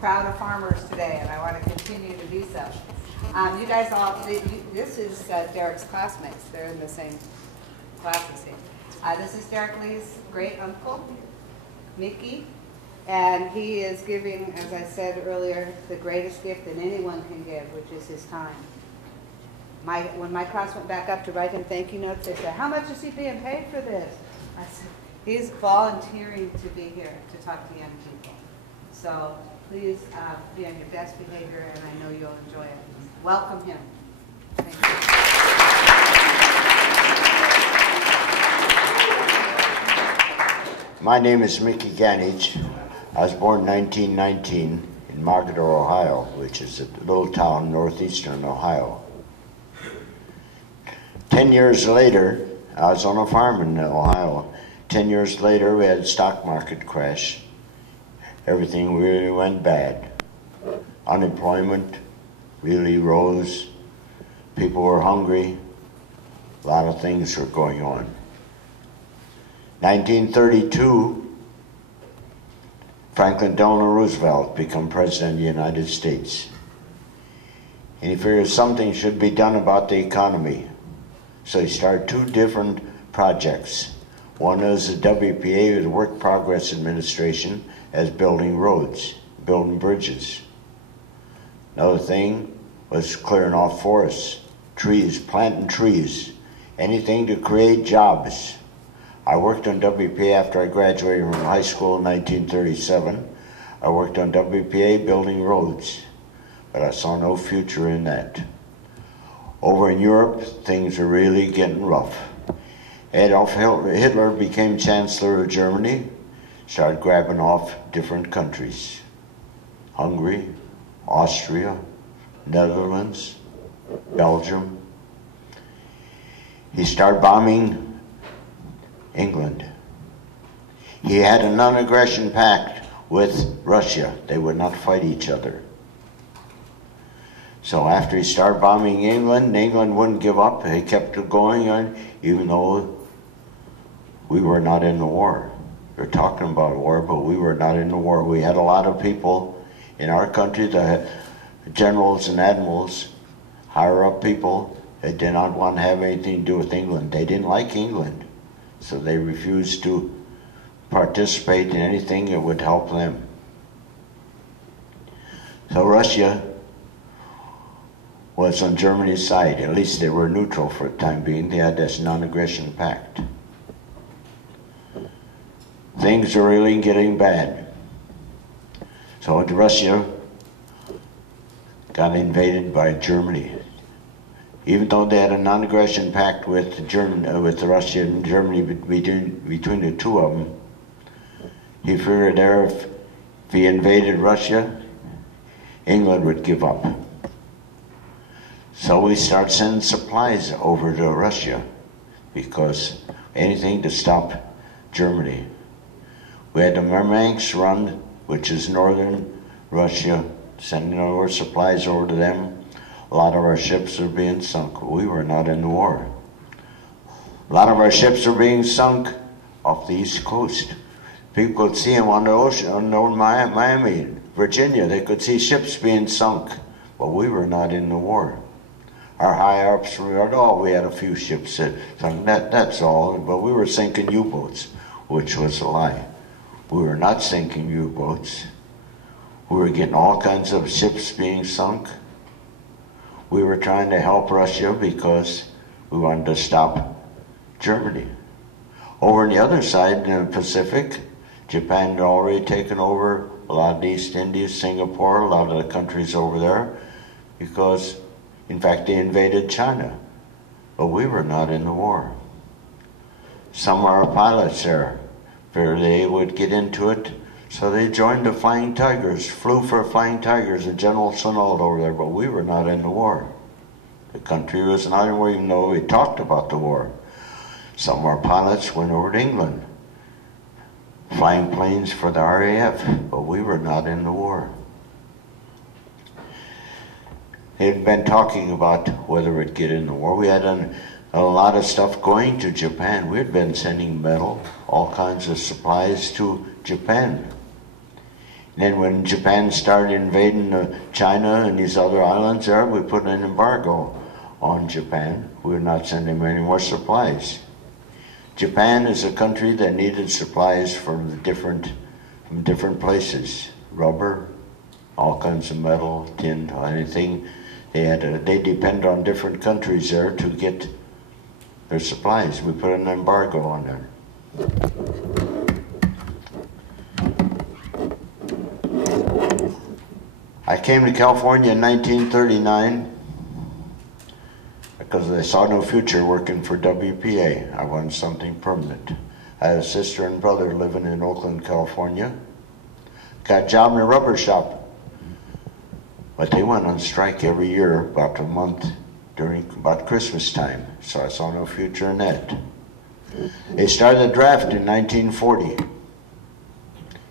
proud of farmers today, and I want to continue to do so. You guys all, this is Derek's classmates. They're in the same class as him. This is Derek Lee's great uncle, Mickey, and he is giving, as I said earlier, the greatest gift that anyone can give, which is his time. When my class went back up to write him thank you notes, they said, "How much is he being paid for this?" I said, "He's volunteering to be here to talk to young people." So please be on your best behavior, and I know you'll enjoy it. Welcome him. Thank you. My name is Mickey Ganitch. I was born in 1919 in Margaret, Ohio, which is a little town northeastern Ohio. 10 years later, I was on a farm in Ohio. 10 years later, we had a stock market crash. Everything really went bad. Unemployment really rose. People were hungry. A lot of things were going on. 1932, Franklin Delano Roosevelt became President of the United States. And he figured something should be done about the economy. So he started two different projects. One is the WPA, the Work Progress Administration, as building roads, building bridges. Another thing was clearing off forests, trees, planting trees, anything to create jobs. I worked on WPA after I graduated from high school in 1937. I worked on WPA building roads, but I saw no future in that. Over in Europe, things are really getting rough. Adolf Hitler became Chancellor of Germany, started grabbing off different countries. Hungary, Austria, Netherlands, Belgium. He started bombing England. He had a non-aggression pact with Russia. They would not fight each other. So after he started bombing England, England wouldn't give up. They kept going on, even though we were not in the war. They're talking about war, but we were not in the war. We had a lot of people in our country, the generals and admirals, higher up people, that did not want to have anything to do with England. They didn't like England, so they refused to participate in anything that would help them. So Russia was on Germany's side. At least they were neutral for the time being. They had this non-aggression pact. Things are really getting bad. So Russia got invaded by Germany. Even though they had a non-aggression pact with Russia and Germany between the two of them, he figured there if he invaded Russia, England would give up. So we start sending supplies over to Russia because anything to stop Germany. We had the Remembrance run, which is northern Russia, sending our supplies over to them. A lot of our ships are being sunk. We were not in the war. A lot of our ships are being sunk off the East Coast. People could see them on the ocean, on Miami, Virginia. They could see ships being sunk, but we were not in the war. Our high-ups were, oh, we had a few ships that sunk, that's all, but we were sinking U-boats, which was a lie. We were not sinking U-boats. We were getting all kinds of ships being sunk. We were trying to help Russia because we wanted to stop Germany. Over on the other side, in the Pacific, Japan had already taken over a lot of the East Indies, Singapore, a lot of the countries over there, because, in fact, they invaded China. But we were not in the war. Some of our pilots there figured they would get into it, so they joined the Flying Tigers, flew for Flying Tigers at General Sonold over there, but we were not in the war. The country was not in the war, even though we talked about the war. Some of our pilots went over to England, flying planes for the RAF, but we were not in the war. They'd been talking about whether we'd get in the war. We had a lot of stuff going to Japan. We had been sending metal, all kinds of supplies to Japan. And then when Japan started invading China and these other islands there, we put an embargo on Japan. We were not sending them any more supplies. Japan is a country that needed supplies from different places. Rubber, all kinds of metal, tin, anything. They depend on different countries there to get their supplies. We put an embargo on them. I came to California in 1939 because I saw no future working for WPA. I wanted something permanent. I had a sister and brother living in Oakland, California. Got a job in a rubber shop. But they went on strike every year, about a month during about Christmas time. So I saw no future in that. They started the draft in 1940.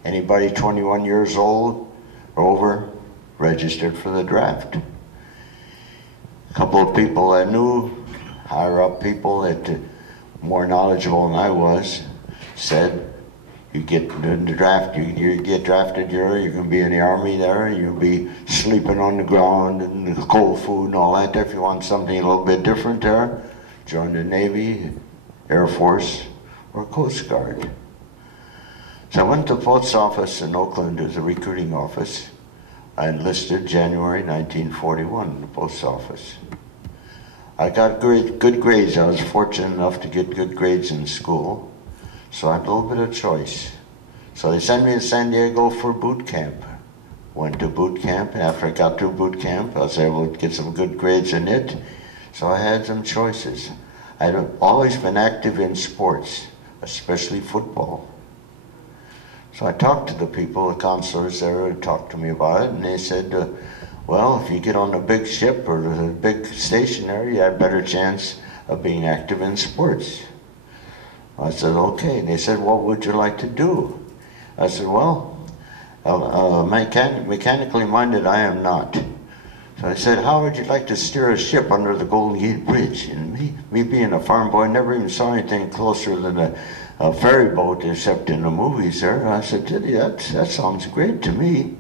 Anybody 21 years old or over registered for the draft. A couple of people I knew, higher up people that more knowledgeable than I was, said, you get in the draft, you get drafted, you're going to be in the Army there, you'll be sleeping on the ground and cold food and all that. If you want something a little bit different there, join the Navy, Air Force, or Coast Guard. So I went to the post office in Oakland as a recruiting office. I enlisted January 1941 in the post office. I got good grades. I was fortunate enough to get good grades in school, so I had a little bit of choice. So they sent me to San Diego for boot camp. Went to boot camp, and after I got through boot camp, I was able to get some good grades in it, so I had some choices. I had always been active in sports, especially football. So I talked to the people, the counselors there, who talked to me about it, and they said, well, if you get on a big ship or a big station there, you have a better chance of being active in sports. I said, okay. And they said, what would you like to do? I said, well, mechanically minded I am not. So I said, how would you like to steer a ship under the Golden Gate Bridge? And me being a farm boy, never even saw anything closer than a ferry boat except in the movies there. I said, that sounds great to me.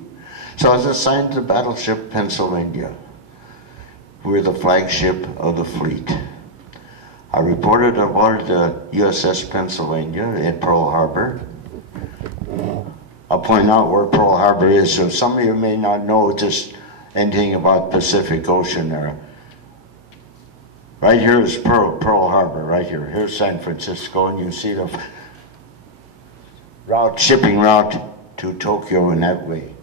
So I was assigned to the battleship Pennsylvania. We were the flagship of the fleet. I reported aboard the USS Pennsylvania in Pearl Harbor. I'll point out where Pearl Harbor is, so some of you may not know just anything about Pacific Ocean there. Right here is Pearl Harbor, right here. Here's San Francisco, and you see the shipping route to Tokyo in that way.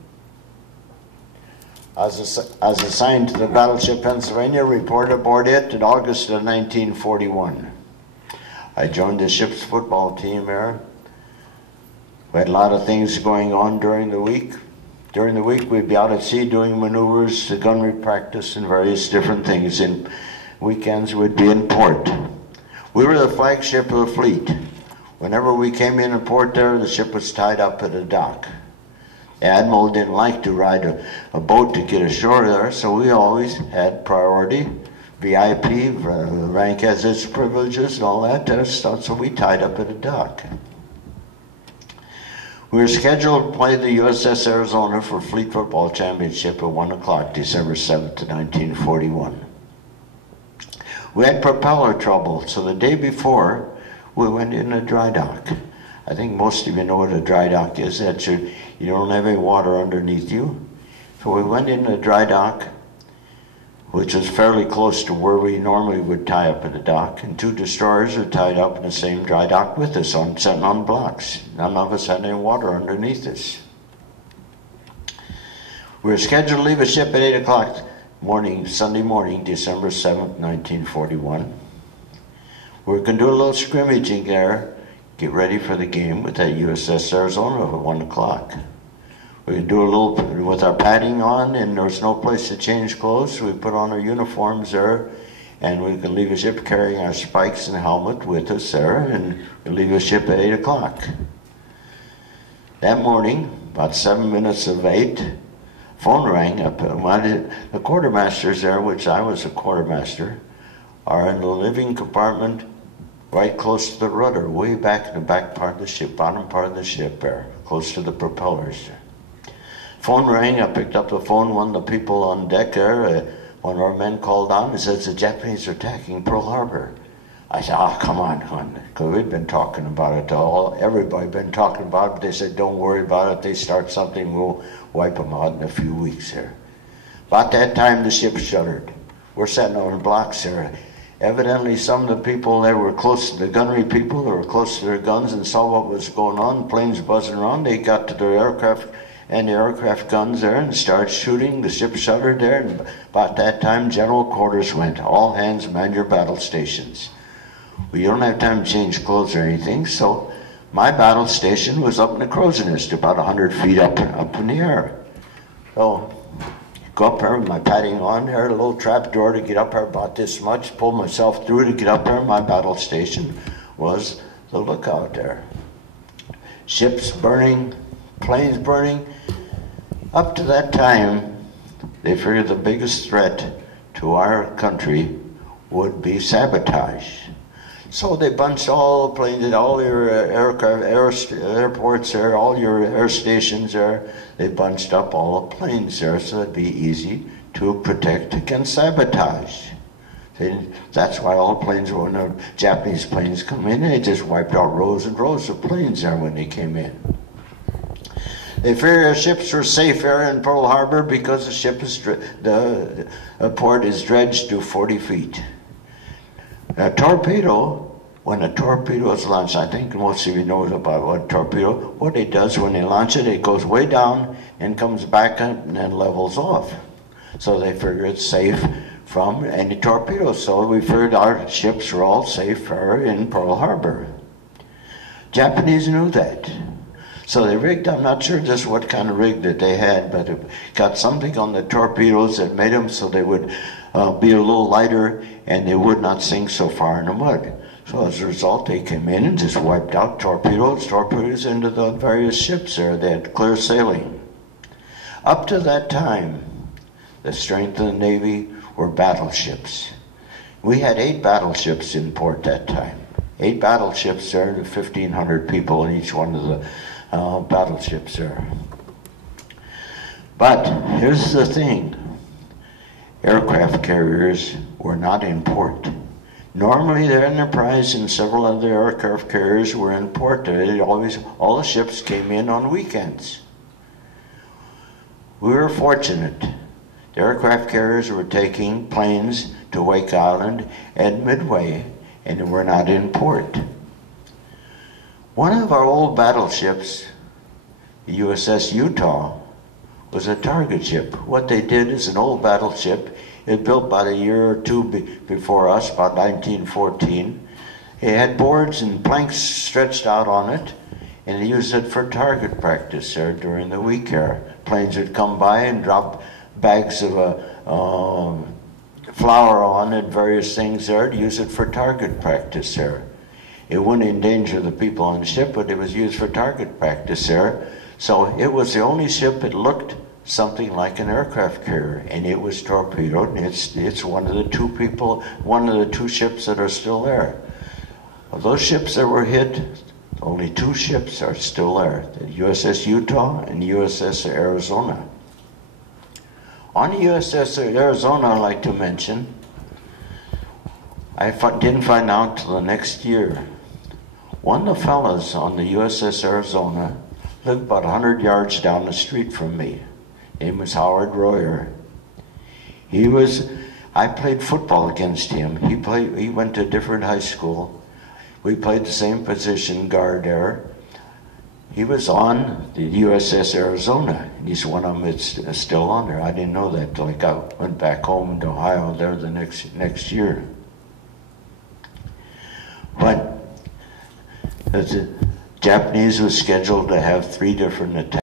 I was assigned to the battleship Pennsylvania, reported aboard it in August of 1941. I joined the ship's football team there. We had a lot of things going on during the week. During the week, we'd be out at sea doing maneuvers, gunnery practice, and various different things. And weekends, we'd be in port. We were the flagship of the fleet. Whenever we came in port there, the ship was tied up at a dock. The admiral didn't like to ride a boat to get ashore there, so we always had priority, VIP, rank as its privileges and all that stuff, so we tied up at a dock. We were scheduled to play the USS Arizona for Fleet Football Championship at 1 o'clock, December 7th, 1941. We had propeller trouble, so the day before, we went in a dry dock. I think most of you know what a dry dock is, that you don't have any water underneath you. So we went in a dry dock, which was fairly close to where we normally would tie up at a dock, and 2 destroyers were tied up in the same dry dock with us, sitting on blocks. None of us had any water underneath us. We were scheduled to leave the ship at 8 o'clock Sunday morning, December 7th, 1941. We were going to do a little scrimmaging there, get ready for the game with that USS Arizona at 1 o'clock. We could do a little with our padding on, and there was no place to change clothes, so we put on our uniforms there, and we could leave the ship carrying our spikes and helmet with us there, and leave the ship at 8 o'clock. That morning, about 7 minutes of 8, phone rang up. The quartermasters there, which I was a quartermaster, are in the living compartment right close to the rudder, way back in the back part of the ship, bottom part of the ship there, close to the propellers. Phone rang, I picked up the phone, one of the people on deck there, one of our men called on and says, the Japanese are attacking Pearl Harbor. I said, come on, because we'd been talking about it all. Everybody been talking about it, but they said, don't worry about it. They start something, we'll wipe them out in a few weeks here. About that time, the ship shuttered. We're sitting on blocks there. Evidently, some of the people that were close to the gunnery people, that were close to their guns and saw what was going on, planes buzzing around, they got to their aircraft and the aircraft guns there and started shooting. The ship shuttered there, and about that time, general quarters went, all hands man your battle stations. Well, you don't have time to change clothes or anything, so my battle station was up in the crow's nest, about 100 feet up in the air. So, go up there with my padding on there, a little trap door to get up there about this much, pull myself through to get up there. My battle station was the lookout there. Ships burning, planes burning. Up to that time, they figured the biggest threat to our country would be sabotage. So they bunched all the planes, all your airports there, all your air stations there. They bunched up all the planes there so it'd be easy to protect against sabotage. That's why all the planes, when the Japanese planes come in, they just wiped out rows and rows of planes there when they came in. They figured our ships were safe there in Pearl Harbor because the port is dredged to 40 feet. A torpedo, when a torpedo is launched, I think most of you know about what a torpedo, what it does when they launch it, it goes way down and comes back and then levels off. So they figure it's safe from any torpedo. So we figured our ships were all safe there in Pearl Harbor. Japanese knew that. So they rigged, I'm not sure just what kind of rig that they had, but it got something on the torpedoes that made them so they would be a little lighter and they would not sink so far in the mud. So as a result, they came in and just wiped out torpedoes into the various ships there. They had clear sailing. Up to that time, the strength of the Navy were battleships. We had 8 battleships in port that time. 8 battleships there, to 1,500 people in each one of the battleships there. But here's the thing. Aircraft carriers were not in port. Normally the Enterprise and several other aircraft carriers were in port. All the ships came in on weekends. We were fortunate. The aircraft carriers were taking planes to Wake Island and Midway, and they were not in port. One of our old battleships, the USS Utah, was a target ship. What they did is an old battleship. It built about a year or two before us, about 1914. It had boards and planks stretched out on it, and they used it for target practice there during the week here. Planes would come by and drop bags of flour on it, various things there, to use it for target practice there. It wouldn't endanger the people on the ship, but it was used for target practice there. So it was the only ship that looked something like an aircraft carrier, and it was torpedoed, and it's one of the two ships that are still there. Of those ships that were hit, only 2 ships are still there, the USS Utah and the USS Arizona. On the USS Arizona, I'd like to mention, I didn't find out till the next year. One of the fellas on the USS Arizona lived about 100 yards down the street from me. His name was Howard Royer. I played football against him. He went to a different high school. We played the same position, guard there. He was on the USS Arizona. He's one of them that's still on there. I didn't know that till I went back home to Ohio there the next year. But the Japanese was scheduled to have 3 different attacks.